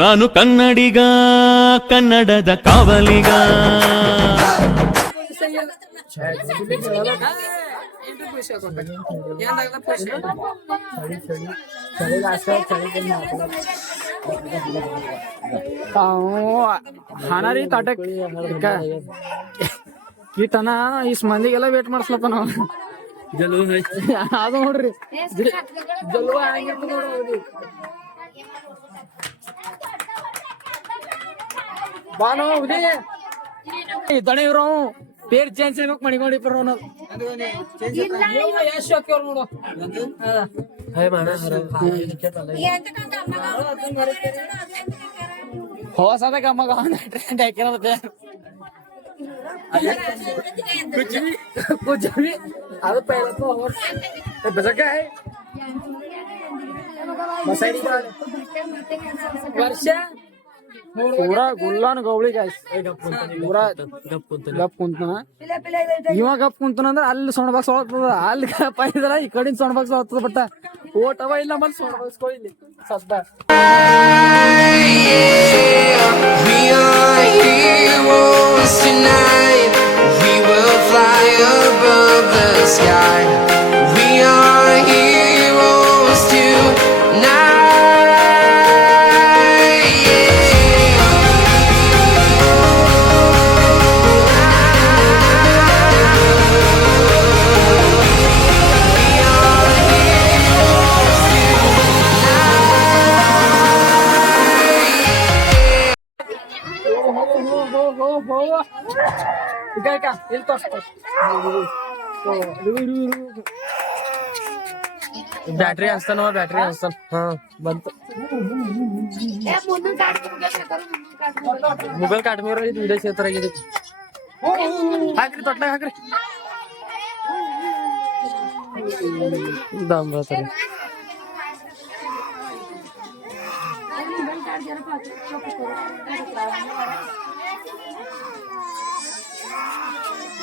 ನಾನು ಕನ್ನಡಿಗ ಕನ್ನಡದ ಕಾವಲಿಗ. ಹಾನಾರಿ ತಾಟಕ್. ಕೀಟನ ಇಷ್ಟು ಮಂದಿಗೆಲ್ಲ ವೇಟ್ ಮಾಡಿಸ್ಲಪ್ಪ ನಾವು. ಅದು ನೋಡ್ರಿ. ಜಲ್ವ ಹೆಂಗಿರ್ತದ ನೋಡ್ರಿ. ಬಾನೋ ಉದಿ ದಣೆ ಇವ್ರು. ಪೇರ್ ಚೇಂಜ್ ಆಗ್ಬೇಕು ಮಾಡಿ ಮಾಡಿ ಬರೋ ಎಷ್ಟು ಹಾಕ್ಯವ್ರು ನೋಡು. ಅಮ್ಮಗ ಹೊಸದಾಗ ಮಗ ಟ್ರೆಂಡ್ ಹಾಕಿರೋದೇ कुछ भी कुछ भी अरे पहले तो और बचा क्या है वर्षा ಪೂರಾ ಗುಲ್ಲಾನ್ ಗೌಳಿ ಗಾಯ್ಸ್ ಪೂರಾ ಗಪ್ ಕುಂತನ ಇವ ಗಪ್ ಕುಂತನ ಅಂದ್ರ ಅಲ್ಲಿ ಸೌಂಡ್ ಬಾಕ್ಸ್ ಹೊಳತದ ಅಲ್ಲಿ ಗಪ್ ಇದ್ರ ಈ ಕಡಿನ ಸೌಂಡ್ ಬಾಕ್ಸ್ ಹೊಳತದ ಬಟ್ಟ ಓಟವ ಇಲ್ಲ ಮತ್ತೆ ಸೌಂಡ್ ಬಾಕ್ಸ್ ಕೊಯ್ಲಿ ಸದ್ದ. Tonight. We will fly above the sky. ಈಗ ಈಗ ಇಲ್ಲಿ ತೋರ್ಸ್ಕೊ ಬ್ಯಾಟ್ರಿ ಹಚ್ತಾನವ ಬ್ಯಾಟ್ರಿ ಹಚ್ತಾನ ಹಾ ಬಂತು ಮೊಬೈಲ್ ಕಾಟ್ ಮೀರ ಇದು ವಿಡಿಯೋ ಸೇತರ ಆಗಿದೆ ಹಾಕ್ರಿ ತೊಟ್ಲಾಗ ಹಾಕ್ರಿ ದಮ್ ಬರ್ತಾರೆ ಜ್ಯೋತಿ ಪ್ರಕಾಶ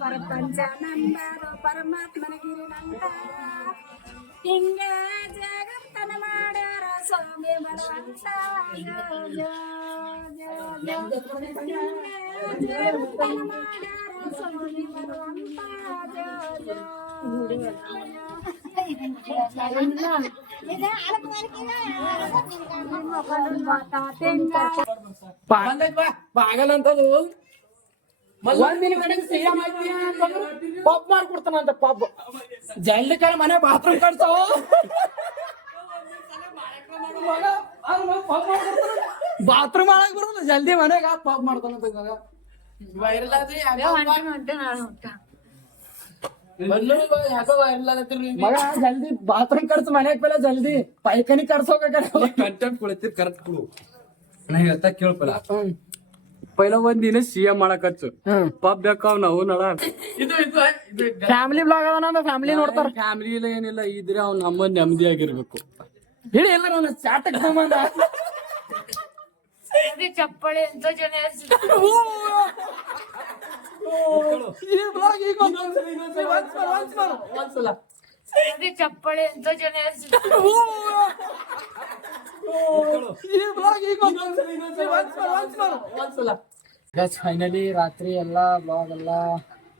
ಪರಪಂಚಾನಂದರು ಪರಮಾತ್ಮನ ಗಿರಿನಂದ ಹಿಂಗೆ ಜಗತ್ತನ ಮಾಡ್ಯಾರ ಸ್ವಾಮಿ ಬರುವಂತ ಜೋ ಜೋ ಜೋ ಜೋ ಹಿಂಗೆ ಜಗತ್ತನ ಮಾಡ್ಯಾರ ಸ್ವಾಮಿ ಬರುವಂತ ಜೋ ಒಂದಿನ ಕಡೆಗೆ ಸಿಎಂ ಆಯ್ತು ಅಂತಂದ್ರು ಪಬ್ ಮಾಡ್ಕೊಡ್ತಾನಂತ ಪಬ್ ಜಲ್ದಿ ಕಾಲ ಮನೆ ಬಾತ್ರೂಮ್ ಕಟ್ತಾವ ಬಾತ್ರೂಮ್ ಮಾಡಕ್ ಬರೋದು ಜಲ್ದಿ ಮನೆಗೆ ಪಬ್ ಮಾಡ್ತಾನಂತ ವೈರಲ್ ಆದ್ರೆ ಮಗ ಜಲ್ದಿ ಬಾತ್ರೂಮ್ ಕಡ್ಸ ಮನೆಗ್ ಪೆಲ್ಲ ಜಲ್ದಿ ಪೈಖಾನಿ ಕಟ್ಸೋಕ ಕಂಟೆಂಟ್ ಕೊಡ್ತಿದ್ ಕರೆಕ್ಟ್ ಕೊಡು ನಾ ಹೇಳ್ತಾ ಕೇಳ್ಪಲ್ಲ ಪೈಲ ಒಂದ್ ದಿನ ಸಿ ಎಂ ಮಾಡಕತ್ತು ಪಬ್ ಬೇಕಾವ್ ನಾವು ನೋಡ ಇದು ಇದು ಇದು ಫ್ಯಾಮಿಲಿ ಬ್ಲಾಗ್ ಅದ ಫ್ಯಾಮಿಲಿ ನೋಡ್ತಾರ ಫ್ಯಾಮಿಲಿ ಇಲ್ಲ ಏನಿಲ್ಲ ಇದ್ರೆ ಅವ್ನ ನಮ್ಮ ನೆಮ್ಮದಿಯಾಗಿರ್ಬೇಕು ಹೇಳಿ ಎಲ್ಲ ನನ್ನ ಚಾಟಕ್ ಸಂಬಂಧ ಚಪ್ಪಳಿ ಎಂತ ಜನ. ಚಪ್ಪಳಿ ಎಂತ ಜನ ಈ ಬ್ಲಾಗ್ ಈಗ ಒಂದ್ ಒಂದ್ಸಲ, ಗೈಸ್ ಫೈನಲಿ ರಾತ್ರಿ ಎಲ್ಲ ಬ್ಲಾಗ್ ಎಲ್ಲ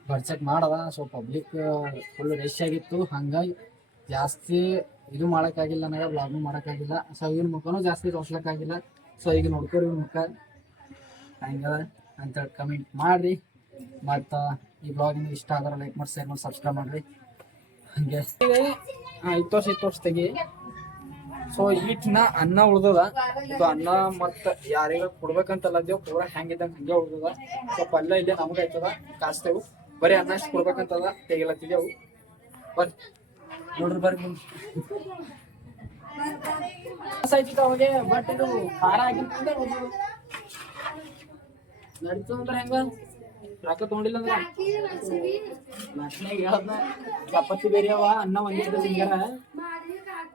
ಬರ್ಚಕ್ ಮಾಡದ. ಸೊ ಪಬ್ಲಿಕ್ ಫುಲ್ ರಶ್ ಆಗಿತ್ತು. ಹಂಗಾಗಿ ಜಾಸ್ತಿ ಇದು ಮಾಡೋಕ್ಕಾಗಿಲ್ಲ ನನಗೆ ಬ್ಲಾಗ್ನು ಮಾಡೋಕ್ಕಾಗಿಲ್ಲ. ಸೊ ಇವ್ನ ಮುಖನೂ ಜಾಸ್ತಿ ತೋರ್ಸ್ಲಿಕ್ಕಾಗಿಲ್ಲ. ಸೊ ಈಗ ನೋಡ್ಕೊರಿ ಇವ್ನ ಮುಖ. ಹಂಗದ ಅಂತ ಕಮೆಂಟ್ ಮಾಡಿರಿ. ಮತ್ತು ಈ ಬ್ಲಾಗ್ ನಿಮ್ಗೆ ಇಷ್ಟ ಆದ್ರೆ ಲೈಕ್ ಮಾಡಿ ಶೇರ್ ಮಾಡಿ ಸಬ್ಸ್ಕ್ರೈಬ್ ಮಾಡಿರಿ. ಹಂಗೆ. ಐದು ವರ್ಷ ತೆಗಿ. ಸೊ ಈಟ್ನ ಅನ್ನ ಉಳ್ದದ. ಸೊ ಅನ್ನ ಮತ್ತು ಯಾರಿಗ ಕೊಡ್ಬೇಕಂತಲ್ಲ ದೇವ್ ಪೂರ ಹೆಂಗಿದ್ದಂಗೆ ಹಂಗೆ ಉಳ್ದದ. ಸೊ ಪಲ್ಯ ಇಲ್ಲೇ ನಮ್ಗೆ ಆಯ್ತದ. ಕಾಸ್ತೇವು. ಬರೀ ಅನ್ನ ಅಷ್ಟು ಕೊಡ್ಬೇಕಂತದ ತೆಗಿಲತ್ತಿದೆವು ಬರ್ರಿ. ನೋಡ್ರಿ ಬರ್ರಿ ಮುಂದೆ ಅವಾಗೆ ಬಟ್ ಇದು ಖಾರ ಆಗಿರ್ತಂದ್ರೆ ನಡೀತು ಅಂದ್ರೆ ಹೆಂಗ? ರೊಕ್ಕ ತಗೊಂಡಿಲ್ಲ ಅಂದ್ರೆ? ಚಪಾತಿ ಬೇರೆ ಅವ ಅನ್ನ ಒಂದಿದ್ರೆ ಸಿಂಗಾರ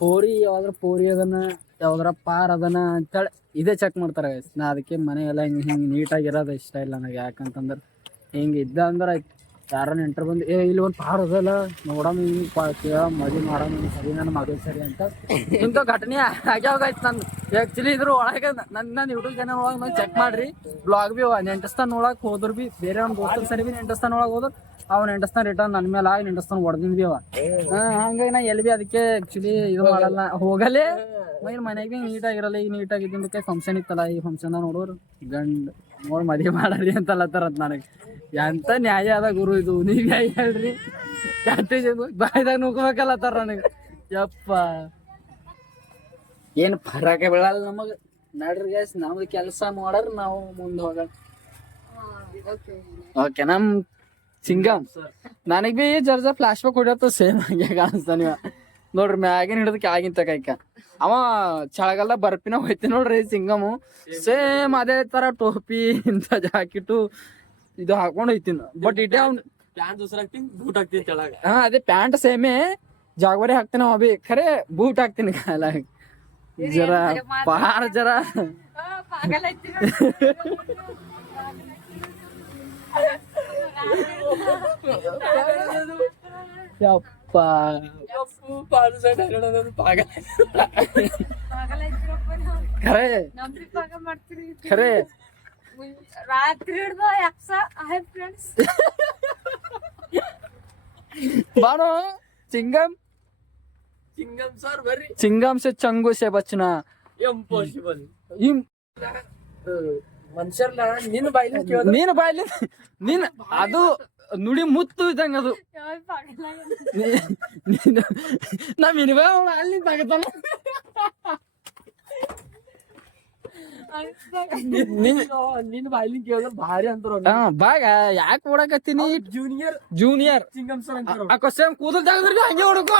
ಪೋರಿ ಯಾವ್ದ್ರ ಪೋರಿ ಅದನ್ನ ಯಾವ್ದ್ರ ಪಾರ್ ಅದನ್ನ ಅಂತೇಳಿ ಇದೇ ಚೆಕ್ ಮಾಡ್ತಾರೆ ನಾ ಅದಕ್ಕೆ ಮನೆ ಎಲ್ಲ ಹಿಂಗೆ ಹಿಂಗೆ ನೀಟಾಗಿರೋದು ಇಷ್ಟ ಇಲ್ಲ ನನಗೆ. ಯಾಕಂತಂದ್ರೆ ಹಿಂಗೆ ಇದ್ದ ಅಂದ್ರೆ ಆಯ್ತು. ಯಾರ ನೆಂಟ್ರು ಬಂದು, ಏ, ಇಲ್ಲಿ ಒಂದು ಪಾರ್ ಅದಲ್ಲ ನೋಡಮ್ ಹಿಂಗೆ ಕೇಳ, ಮದುವೆ ಹಿಂಗ್ ಸರಿ, ನನ್ನ ಮಗಳು ಸರಿ ಅಂತ. ಇಂಥ ಘಟನೆ ಆಗ್ಯಾವಾಗಾಯ್ತು ನಂದು. ಆ್ಯಕ್ಚುಲಿ ಇದ್ರ ಒಳಗೆ ನನ್ನ ನನ್ನ ಯೂಟ್ಯೂಬ್ ಚಾನಲ್ ಒಳಗೆ ನಾನು ಚೆಕ್ ಮಾಡ್ರಿ. ಬ್ಲಾಗ್ ಬಿ ನೆಂಟಸ್ತಾನ ನೋಡಕ್ ಹೋದ್ರು ಬಿ, ಬೇರೆ ಒಂದು ದೋಸ್ತರ ಸರಿ ಬಿ ನೆಂಟಸ್ತಾನ ಒಳಗೆ ಹೋದ್ರು. ಅವ ನೆಂಟಸ್ತಾನ ರಿಟರ್ನ್ ನನ್ನ ಮೇಲೆ ಆಗಿ ನೆಂಟಸ್ತಾನ ಹೊಡೆದಿನ್ ಬಿ ಅವ. ಹಾ, ಹಂಗಾಗಿ ನಾ ಎಲ್ಲಿ ಬಿ ಅದಕ್ಕೆ ಆಕ್ಚುಲಿ ಇದು ಮಾಡಲ್ಲ. ಹೋಗಲೇ ಮೈನ್ ಮನೆಗೆ ಆಗಿರಲ್ಲ ನೀಟಾಗಿರಲ್ಲ ಈಗ ನೀಟಾಗಿದ್ದಕ್ಕೆ ಫಂಕ್ಷನ್ ಇತ್ತಲ್ಲ ಈ ಫಂಕ್ಷನ್ ನೋಡೋರು. ಗಂಡ್ ನೋಡ್ ಮದುವೆ ಅಂತಲ್ಲ ತರತ್ ನನಗೆ. ಎಂತ ನ್ಯಾಯ ಅದ ಗುರು ಇದು. ನೀವ್ ನ್ಯಾಯ ಹೇಳ್ರಿ. ಕಟ್ಟಿ ಬಾಯ್ದಾಗ ನುಗ್ಬೇಕಲ್ಲತ್ತಾರ ನನಗೆ. ಯಪ್ಪ. ಏನು ಫರಕ ಬೀಳಲ್ಲ ನಮಗೆ. ನಡ್ರಿ ಗೈಸ್ ನಮ್ದು ಕೆಲಸ ಮಾಡರ್ ನಾವು ಮುಂದೆ ಹೋಗೋಣ. ಓಕೆ ನಮ್ ಸಿಂಗಮ್ ನನಗ್ ಬಿ ಜರ್ಜ ಫ್ಲಾಶ್ ಬ್ಯಾಕ್ ಹೊಡಿಯತ್ತ ಸೇಮ್ ಹಂಗೆ ಕಾಣಿಸ್ತಾನ ಇವ ನೋಡ್ರಿ ಮ್ಯಾಗಿನ ಹಿಡಿದ ಕೆಳಗಿನ ತಕೈಕ ಅವ ಚಳಗಾಲ ಬರ್ಪಿನ ಹೋಯ್ತಿ ನೋಡ್ರಿ ಸಿಂಗಮು ಸೇಮ್ ಅದೇ ತರ ಟೋಪಿ ಇಂಥ ಜಾಕೆಟು ಇದು ಹಾಕೊಂಡು ಹೋಯ್ತೀನಿ. ಬಟ್ ಇಟ್ಟೆ ಅವ್ನು ಪ್ಯಾಂಟ್ ದೂಸರ ಹಾಕ್ತೀನಿ ಬೂಟ್ ಹಾಕ್ತೀನಿ ಕೆಳಗ. ಹಾ ಅದೇ ಪ್ಯಾಂಟ್ ಸೇಮೇ ಜಾಗವರಿ ಹಾಕ್ತೀನಿ ಅವ ಬಿ ಖರೆ ಬೂಟ್ ಹಾಕ್ತೀನಿ ಕಾಲ ಜರ ಪಾರ ಜರ. ಪಾಗಲ್ ಐತಿ ಯಪ್ಪ. ಖರೆ ಖರೆ ರಾತ್ರಿ ಹಿಡ್ದು ಯಕ್ಷ ಹಾಯ್ ಫ್ರೆಂಡ್ಸ್ ಬಾನು ಚಿಂಗಮ್ ಚಿಂಗಮ್ ಸರ್ ಬರ್ರಿ ಚಿಂಗಮ್ ಸೆ ಚಂಗು ಸೆ ಬಚ್ಚನ ಇಂಪಾಸಿಬಲ್ ಇಮ್ ಮನುಷ್ಯರ್ಲ ನಿನ್ನ ಬಾಯಿಲಿ ಕೇಳ್ದ? ನೀನು ಬಾಯ್ಲಿ ನೀನ್ ಅದು ನುಡಿ ಮುತ್ತು ಇದ್ದಂಗ ಅದು. ನೀ- ನೀನು ನಾ ಮಿನಿಮಮ್ ಅವ್ನು ಅಲ್ಲಿ ತಗತಾನ ನಿನ್ನ ಬಾಯಿಲಿ ಕೇಳಿದ್ರೆ ಭಾರಿ ಅಂತಾರ ಹಾ ಬಾಗ ಯಾಕೆ ಓಡಕತ್ತೀನಿ? ಜೂನಿಯರ್ ಜೂನಿಯರ್ ಚಿಂಗಮ್ ಸರ್ ಅಂತಾರ? ಅಕ್ಕ ಸೇಮ್ ಕೂದಲ್ ತೆಗೆದ್ರಿ ಹಂಗೆ ಹುಡುಕೋ.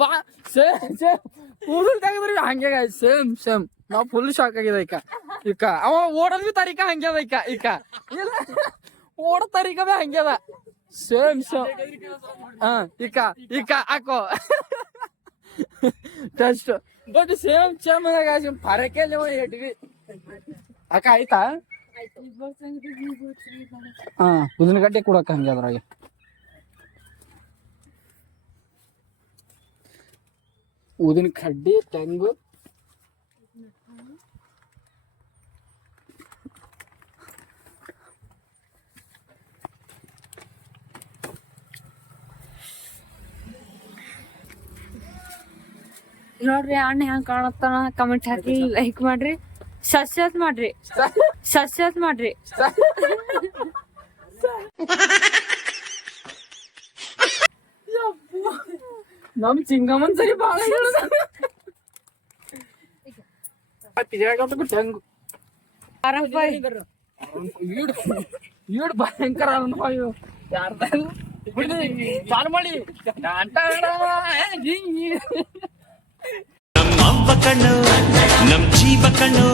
ಬಾ ಸೇಮ್ ಸೇಮ್. ಕೂದಲ್ ತೆಗೆದ್ರಿ ಹಂಗೆ ಸೇಮ್ ಸೇಮ್. ನಾವ್ ಫುಲ್ ಶಾಕ್ ಆಗಿದೆ ಈಕ. ಈಕ. ಅವ ಓಡೋದ್ ಬಿ ತರಿಕ ಹಂಗೆ ಅದ ಈಕ. ಈಕ. ಇಲ್ಲ. ಓಡ ತರಿಕ ಬಿ ಸೇಮ್ ಸೇಮ್ ಹಾ, ಈಕ. ಈಕ. ಹಾಕೋ. ಟೆಸ್ಟ್ ಬಟ್ ಸೇಮ್ ಸೇಮ್ ಫರಕೆ ಇಟ್ವಿ ಅಕ್ಕ, ಆಯ್ತಾ? ಹಾ ಉದಿನ ಗಡ್ಡೆ ಕೊಡಕ್ಕ ಹಂಗೆ ಅದ್ರಾಗೆ. ಉದಿನ ಕಡ್ಡಿ, ತೆಂಗು ನೋಡ್ರಿ ಅಣ್ಣ ಹೆಂಗ್ ಕಾಣತ್ತಾನ? ಕಮೆಂಟ್ ಹಾಕಿ ಲೈಕ್ ಮಾಡ್ರಿ. ಸಬ್ಸ್ಕ್ರೈಬ್ ಮಾಡ್ರಿ. ಸಬ್ಸ್ಕ್ರೈಬ್ ಮಾಡ್ರಿ. ನಮ್ ಚಿಂಗಮ್ಮನ್ ಸರಿ ಬಾಳ ತೆಂಗು ಈಡ್ ಈಡ್ ಭಯಂಕರ ಅನ್ಪ ಇವು ಯಾರ್ದ ಚಾಲು ಮಾಡಿ. ಅಂಟ ನಮ್ಮ ಅವ್ವ ಕಣ್ಣು ನಮ್ ಜೀವ ಕಣ್ಣು